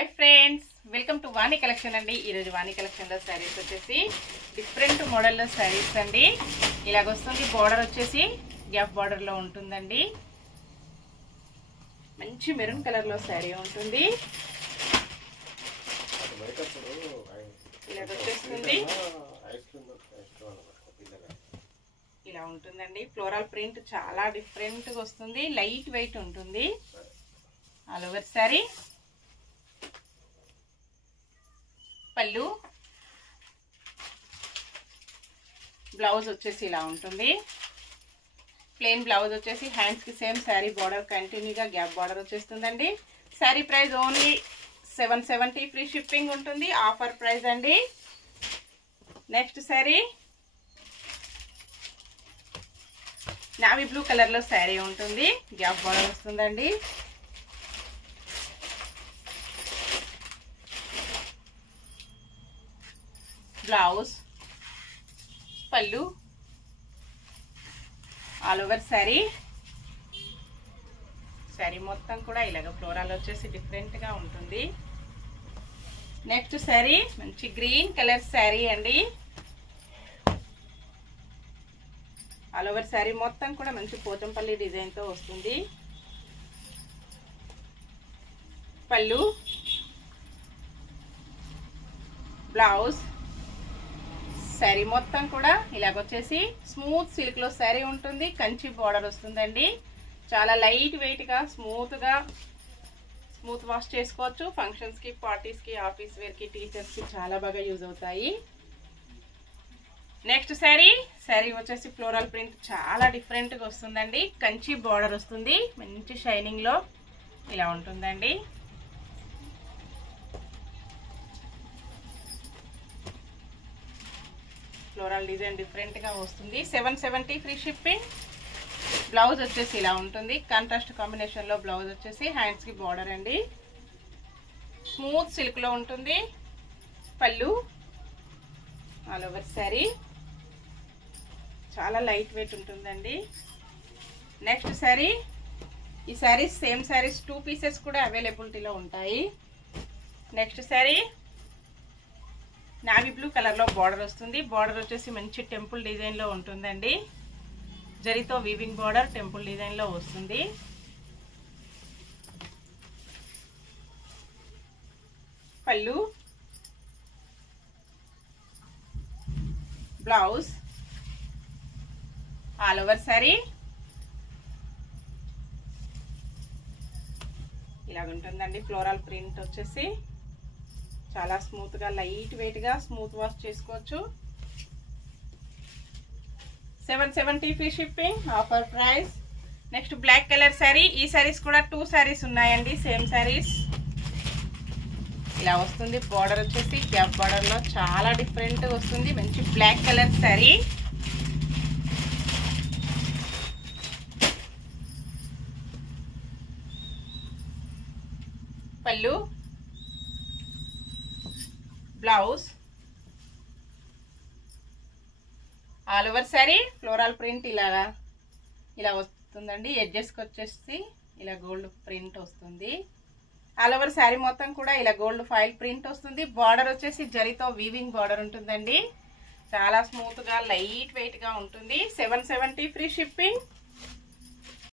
hi friends welcome to Vani collection अंडी Vani collection saris वच्चेसी different model saris अंडी इलाग वस्तुंदी बॉर्डर वच्चेसी गैप बॉर्डर लो उंटुंदंडी मंची మెరూన్ కలర్ లో సారీ ఉంటుంది ఇలాగ వచ్చేస్తుంది ఇలా ఉంటుందండి ఫ్లోరల్ ప్రింట్ చాలా డిఫరెంట్ గా వస్తుంది లైట్ వెయిట్ ఉంటుంది ఆల్ ఓవర్ సారీ పల్లు బ్లౌజ్ వచ్చేసి ఇలా ఉంటుంది ప్లెయిన్ బ్లౌజ్ వచ్చేసి హ్యాండ్స్ కి సేమ్ సారీ బోర్డర్ కంటిన్యూగా గ్యాప్ బోర్డర్ వచ్చేస్తుందండి sorry price only 770 free shipping ఉంటుంది ఆఫర్ ప్రైస్ అండి next sorry navy blue colour లో సారీ ఉంటుంది గ్యాప్ బోర్డర్ వస్తుందండి బ్లౌజ్ పల్లు ఆల్ ఓవర్ సారీ మొత్తం కూడా ఇలాగ ఫ్లోరల్ వచ్చేసి డిఫరెంట్ గా ఉంటుంది నెక్స్ట్ సారీ మంచి గ్రీన్ కలర్ సారీ అండి ఆల్ ఓవర్ సారీ మొత్తం కూడా మంచి పోచంపల్లి డిజైన్ తో వస్తుంది పల్లు బ్లౌజ్ సారీ మొత్తం కూడా ఇలాగ వచ్చేసి స్మూత్ సిల్క్ లో సారీ ఉంటుంది కంచి బోర్డర్ వస్తుందండి చాలా లైట్ వెయిట్ గా స్మూత్ వాష్ చేసుకోవచ్చు ఫంక్షన్స్ కి పార్టీస్ కి ఆఫీస్ వేర్ కి టీచర్స్ కి చాలా బాగా యూజ్ అవుతాయి నెక్స్ట్ సారీ వచ్చేసి ఫ్లోరల్ ప్రింట్ చాలా డిఫరెంట్ గా వస్తుందండి కంచి బోర్డర్ వస్తుంది మంచి షైనింగ్ లో ఇలా ఉంటుందండి ఫ్లోరల్ డిజైన్ డిఫరెంట్ గా వస్తుంది 770 ఫ్రీ షిప్పింగ్ బ్లౌజ్ వచ్చేసి ఇలా ఉంటుంది కాంట్రాస్ట్ కాంబినేషన్ లో బ్లౌజ్ వచ్చేసి హ్యాండ్స్ కి బోర్డర్ అండి స్మూత్ సిల్క్ లో ఉంటుంది పల్లు ఆల్ ఓవర్ సారీ చాలా లైట్ వెయిట్ ఉంటుందండి నెక్స్ట్ సారీ ఈ సారీస్ సేమ్ సారీస్ 2 పీసెస్ కూడా అవైలబిలిటీలో ఉంటాయి next sorry navy blue colour లో బోర్డర్ వస్తుంది బోర్డర్ వచ్చేసి మంచి టెంపుల్ డిజైన్ లో ఉంటుందండి జరీతో వీవింగ్ బోర్డర్ టెంపుల్ డిజైన్ లో వస్తుంది పల్లు బ్లౌజ్ ఆల్ ఓవర్ సారీ ఇలా ఉంటుందండి ఫ్లోరల్ ప్రింట్ వచ్చేసి చాలా స్మూత్ గా లైట్ వెయిట్ గా స్మూత్ వాష్ చేసుకోవచ్చు 770 free shipping offer price next black colour sari ఈ సారీస్ కూడా 2 సారీస్ ఉన్నాయండి సేమ్ సారీస్ ఇలా వస్తుంది బోర్డర్ వచ్చేసి గ్యాప్ బోర్డర్ లో చాలా డిఫరెంట్ వస్తుంది మంచి బ్లాక్ కలర్ సారీ పల్లు blouse all over sorry floral print ఇలా వస్తుందండి ఎడ్జెస్ కి వచ్చేసి ఇలా గోల్డ్ ప్రింట్ వస్తుంది ఆల్ ఓవర్ సారీ మొత్తం కూడా ఇలా గోల్డ్ ఫాయిల్ ప్రింట్ వస్తుంది బార్డర్ వచ్చేసి జరీతో వీవింగ్ బార్డర్ ఉంటుందండి చాలా స్మూత్ గా లైట్ వెయిట్ గా ఉంటుంది 770 ఫ్రీ షిప్పింగ్